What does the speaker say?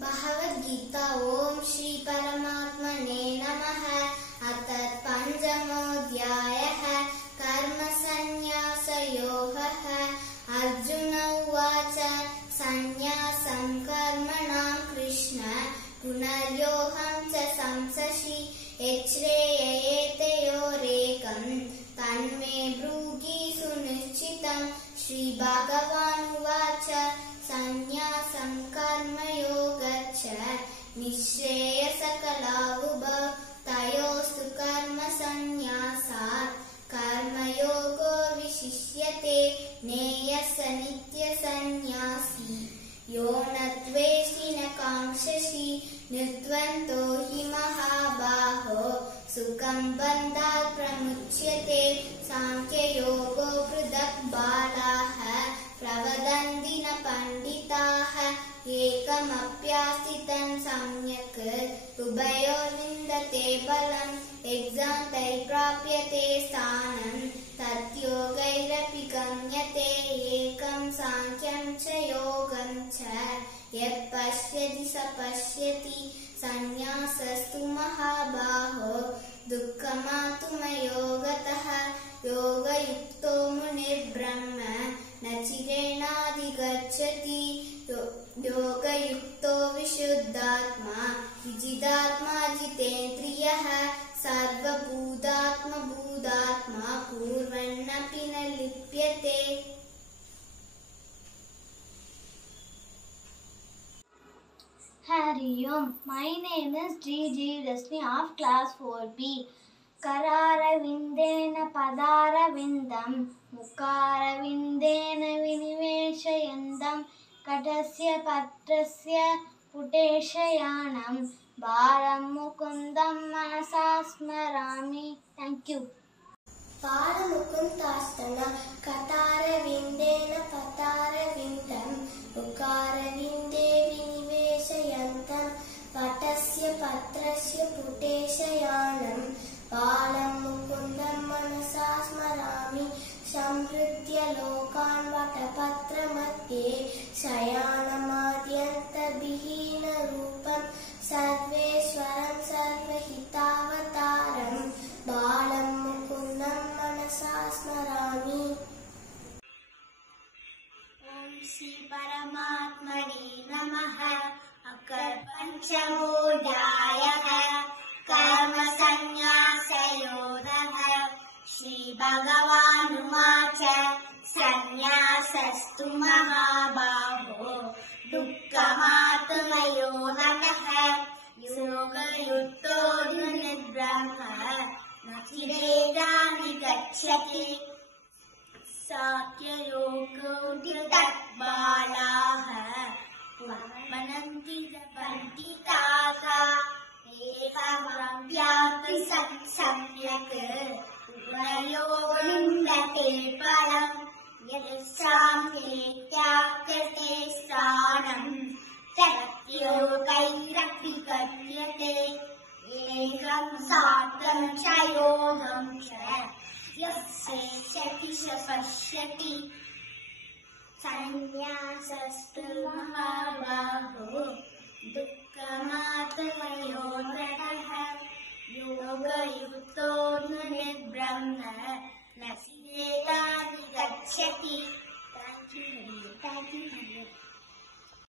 भगवद्गीता। ओम श्री परमात्मने नमः। अथ पंचमोऽध्यायः कर्म संन्यास योगः। अर्जुन उवाच संन्यासं कर्मणां कृष्ण पुनर्योगं च संससि यच्छ्रेययेतयोरेकं तन्मे ब्रूहि सुनिश्चितम्। श्रीभगवानुवाच संन्यासं कर्मयोगश्च निःश्रेयसकलावुभौ तयोस्तु कर्म संन्यासात् कर्मयोगो विशिष्यते। नेयः स नित्यसंन्यासी यो न द्वेष्टि न काङ्क्षति निर्द्वन्द्वो हि महाबाहो सुखं बन्धात् प्रमुच्यते। साङ्ख्ययोगो पृथक् बालाः प्रवदन्ति न पण्डिताः एकमप्यास्थितं सम्यक् उभयोर्विन्दते बलम्। यज्ञान्तै प्राप्यते स्थानं तद्योगैरपि गम्यते। एकं साङ्ख्यं च योगं च यत् पश्यति स पश्यति। संन्यासस्तु महाबाहो दुःखमातुमयोगतः। योगयुक्तो मुनिर्ब्रह्म न चिरेणाधिगच्छति। योगयुक्तो विशुद्धात्मा विजितात्मा जितेन्द्रियः। सर्वभूतात्मा पूर्वन्नपि न लिप्यते। Hari Om. My name is G. Rashmi of class 4B. Kararavindena padaravindam Mukaravindena viniveshayandam Katasya patrasya puteshayanam Balam mukundam manasa smarami. Thank you. Balamukundastana Kataravindena padaravindam Mukaravinde viniveshayantam Patasya patrasya puteshayanam Balam mukundam manasa smarami. Samhritya lokan vatapatra madhye Shayanamadyanta bihina rupam Sarveshwaram sarvahitavataram Balam mukundam manasa smarami. Om Shri Paramatmane Namaha. Panchamoऽध्यायः कर्म संन्यास योगः। श्री भगवानुवाच संन्यासस्तु महाबाहो दुःखमातुमयो नतः। योगयुक्तो मुनिर्ब्रह्म न चिरेणाधिगच्छति। साङ्ख्ययोगो पृथक् बालाः प्रवदन्ति न पण्डिताः एकमप्यास्थितं सम्यक् उभयोर्विन्दते फलम्। यस्यान्ते त्यागते स्थानं तद्योगैरपि गम्यते। एकं साङ्ख्यं च योगं च यः पश्यति स पश्यति। संन्यासस्तु महाबाहो दुःखमातुमयोगतः। योगयुक्तो मुनिर्ब्रह्म न चिरेणाधिगच्छति। Thank you.